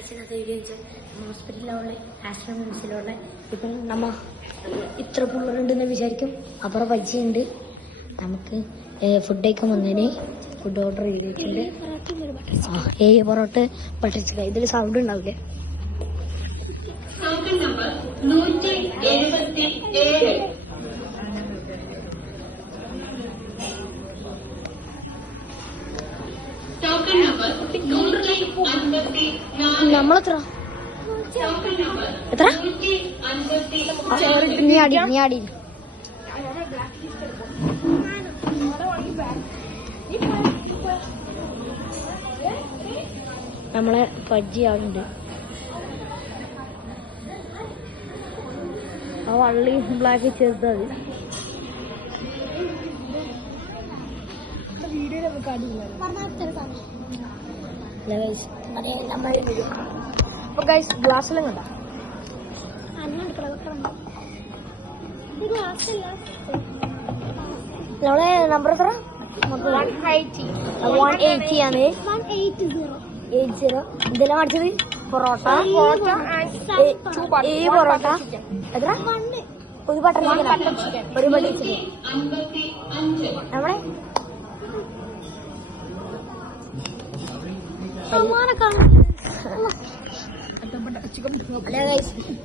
ഹോസ്പിറ്റലിലുള്ള ആശ്രമത്തിലുള്ള ഇപ്പം ഇത്ര പിള്ളേരുണ്ടെന്ന് വിചാരിക്കും. അപ്പുറം പൈസയുണ്ട്. നമുക്ക് ഫുഡ് കഴിക്കാൻ വന്നതിന് ഫുഡ് ഓർഡർ ചെയ്തിട്ടുണ്ട്. 7 പൊറോട്ട ബട്ടർ ചിക്കൻ. ഇതിൽ സൗണ്ട് ഉണ്ടാവില്ലേ? നമ്മളെത്ര എത്ര നീ ആടി നമ്മളെ പജ്ജി ആളുണ്ട്. ആ വള്ളി ബ്ലാക്ക് ചേർത്തത് ഗ്ലാസ്സിലും കണ്ട നമ്മളെ നമ്പർ എത്ര? 180 ആണ്. 80 എന്തെല്ലാം മേടിച്ചത്? പൊറോട്ട 7 പൊറോട്ട എത്ര? ഒരു ബട്ടർ ചിക്കൻ. ഒരു ബട്ടർ ചിക്കൻ. നമ്മളെ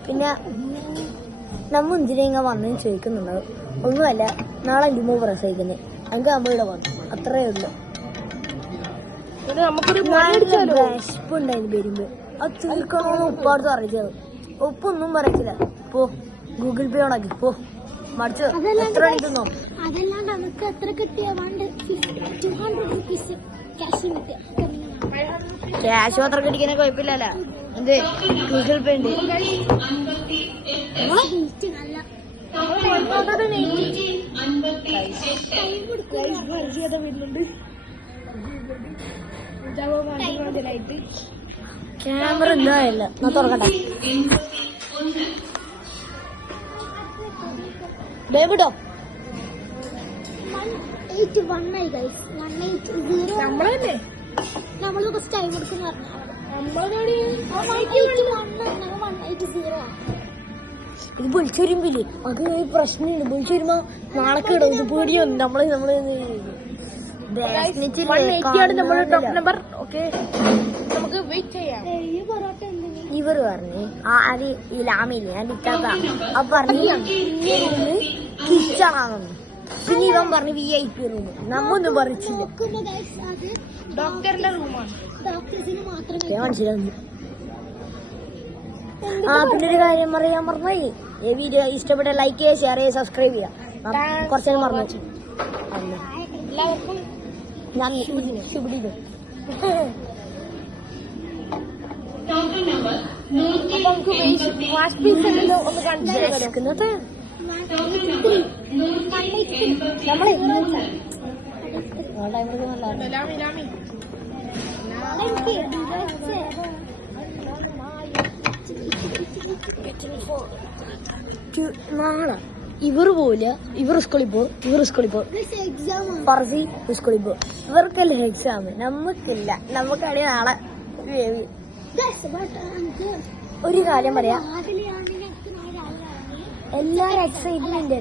പിന്നെ നമ്മ എന്തിനാ വന്നെന്ന് ചോദിക്കുന്നുണ്ട്. ഒന്നുമല്ല, നാളെ ലിമോ പ്രസവിക്കുന്നത്. നമുക്ക് നമ്മളിവിടെ വന്നു, അത്രേ ഉള്ളു. വിശപ്പുണ്ടായിരുന്നു വരുമ്പോ. അത് തീർക്കണമെന്ന് ഉപ്പാടുത്ത് അറിയിച്ചത്. ഉപ്പൊന്നും പറയത്തില്ല. പോ ഗൂഗിൾ പേ ഓണാക്കി പോ. മടിച്ചു എത്ര മണിക്കുന്നോ? അതല്ലാണ്ട് നമുക്ക് എത്ര കിട്ടിയ 200 rupees ക്യാഷ് മാത്രം കിട്ടിക്കുന്ന കുഴപ്പമില്ലല്ലോ. എന്ത് ഗൂഗിൾ പേ ഉണ്ട്. ക്യാമറ എന്തായല്ല ഞാൻ തുറക്കട്ടെ. ബേബിട്ടോ 181 ഗൈസ്. 180 നമ്മളല്ലേ നമ്മള് ഫസ്റ്റ് ടൈം കൊടുക്കുന്ന ഇത് വിളിച്ചു വരുമ്പില്ലേ അത് പ്രശ്നമുണ്ട്. വിളിച്ചു വരുമ്പോ നാളെ കിടും. ഇത് പേടിയൊന്നും നമ്മള് ഇവർ പറഞ്ഞു അത് ഈ ലാമില്ലേ ഞാൻ ഇറ്റാത്ത അപ്പൊ പറഞ്ഞു കിച്ചണാണെന്ന്. പിന്നെ ഇവൻ പറഞ്ഞു VIP റൂം. നമ്മൊന്നും പറിച്ചില്ല. ഡോക്ടറിന്റെ റൂമാണ്. മനസ്സിലാവുന്നു. പിന്നെ ഒരു കാര്യം പറയാൻ മറന്നുപോയി. ഈ വീഡിയോ ഇഷ്ടപ്പെട്ട ലൈക്ക് ചെയ്യുക, ഷെയർ ചെയ്യുക, സബ്സ്ക്രൈബ് ചെയ്യുക. കുറച്ചു നേരം മറന്നു വെച്ചു. ഞാൻ ശുഭിടിക്കും. നാളെ ഇവർ പോവില്ല. ഇവർ സ്കൂളിൽ പോകും. ഫർസി സ്കൂളിൽ പോകും. ഇവർക്കല്ല എക്സാം, നമുക്കില്ല. നമുക്കാണെങ്കിൽ നാളെ ഒരു കാര്യം പറയാം. എല്ലാരും എക്സൈറ്റ്മെന്റ്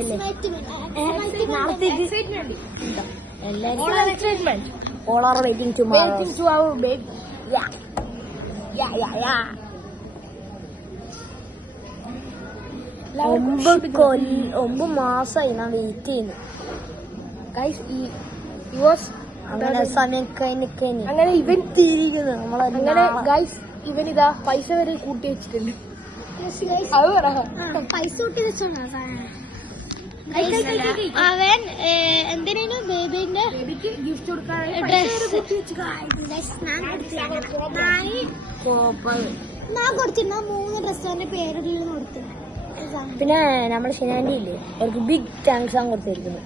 അല്ലേ? All are waiting tomorrow. Waiting to our baby. Yeah. 9 മാസമായി ഞാൻ വെയിറ്റ് ചെയ്യുന്നു. അങ്ങനെ സമയം കഴിഞ്ഞ് അങ്ങനെ ഇവൻ തിരിക്കുന്നു. അങ്ങനെ ഗൈസ് ഇവൻ ഇതാ പൈസ വരെ കൂട്ടി വെച്ചിട്ടുണ്ട്. അത് പറ പൈസ കൂട്ടി വെച്ചോണ അവൻ എന്തിനു ബേബിന്റെ ഗിഫ്റ്റ് കൊടുക്കാൻ ഞാൻ കൊടുത്തിരുന്ന 3 ഡ്രസ്സിന്റെ പേരിൽ കൊടുത്തു. പിന്നെ നമ്മുടെ ഷിനാൻഡി ഇല്ലേ, അവർക്ക് ബിഗ് താങ്ക്സ് ആണ് കൊടുത്തിരിക്കുന്നത്.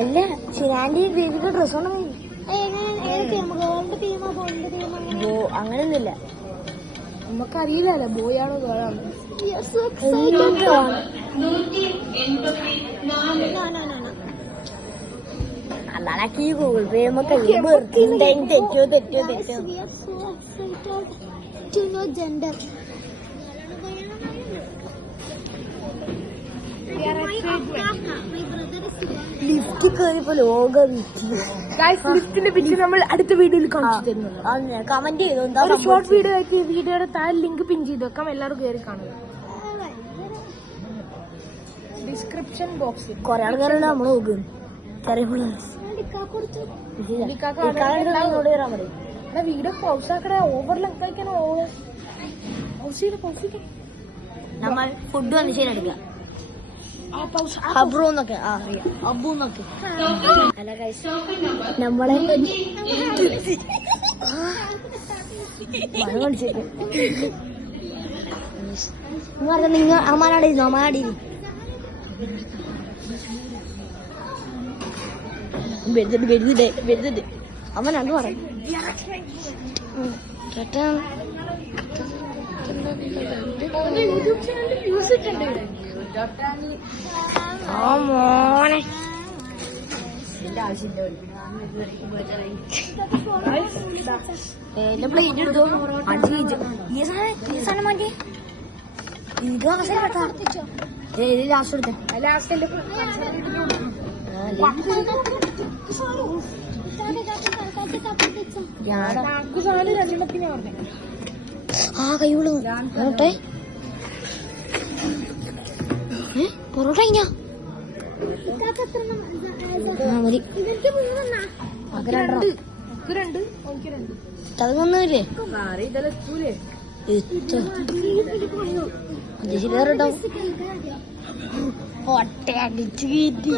അല്ല ഷിനാൻഡി ബേബിക്ക് ഡ്രസ് കൊണ്ട് അങ്ങനെയൊന്നുമില്ല. നമുക്കറിയില്ലല്ലോ ബോയാണോ ഗേളാണോ. അല്ലാതെ ഗൂഗിൾ പേ തെറ്റോ തെറ്റോ തെറ്റോ. To know gender. ലിഫ്റ്റ് കയറിയപ്പോ ലോകം ലിഫ്റ്റിന്റെ പിക്ചർ നമ്മൾ അടുത്ത വീഡിയോയിൽ കാണിച്ചു തരുന്നു. കമന്റ് ചെയ്തു എന്താ ഒരു ഷോർട്ട് വീഡിയോ ആയിട്ട് വീഡിയോയുടെ താഴെ ലിങ്ക് പിൻ ചെയ്ത് വെക്കാം, എല്ലാവരും കയറി കാണുക. ഡിസ്ക്രിപ്ഷൻ ബോക്സിൽ കൊറേ ആൾക്കാരുണ്ട് നമ്മൾ നോക്കും വീഡിയോ പൗസ് ആക്കണേ, ഓവർ ലെങ്ത് ആക്കണേ. നമ്മൾ ഫുഡ് വന്ന് ശരിയെടുക്കാം. അബ്രൂന്നൊക്കെ അറിയാം, അബൂന്നൊക്കെ. അല്ല ഗൈസ്, നമ്മളെ നിങ്ങൾ അമ്മാനാടിരുന്നു, അമ്മാനാടിരുന്നു. വരുന്നുണ്ട് അവൻ അത് പറയും. മോനെ പ്ലേറ്റ് എടുത്തു ഈ സാധനം മാറ്റി ഇത് ലാസ്റ്റ് എടുത്തേ. ആ കൈയുള്ളൂ പൊറോട്ടെ പൊറോട്ട കഴിഞ്ഞാ മതി. തതൊന്നുമില്ലേ ഒട്ട അടിച്ചു കയറ്റി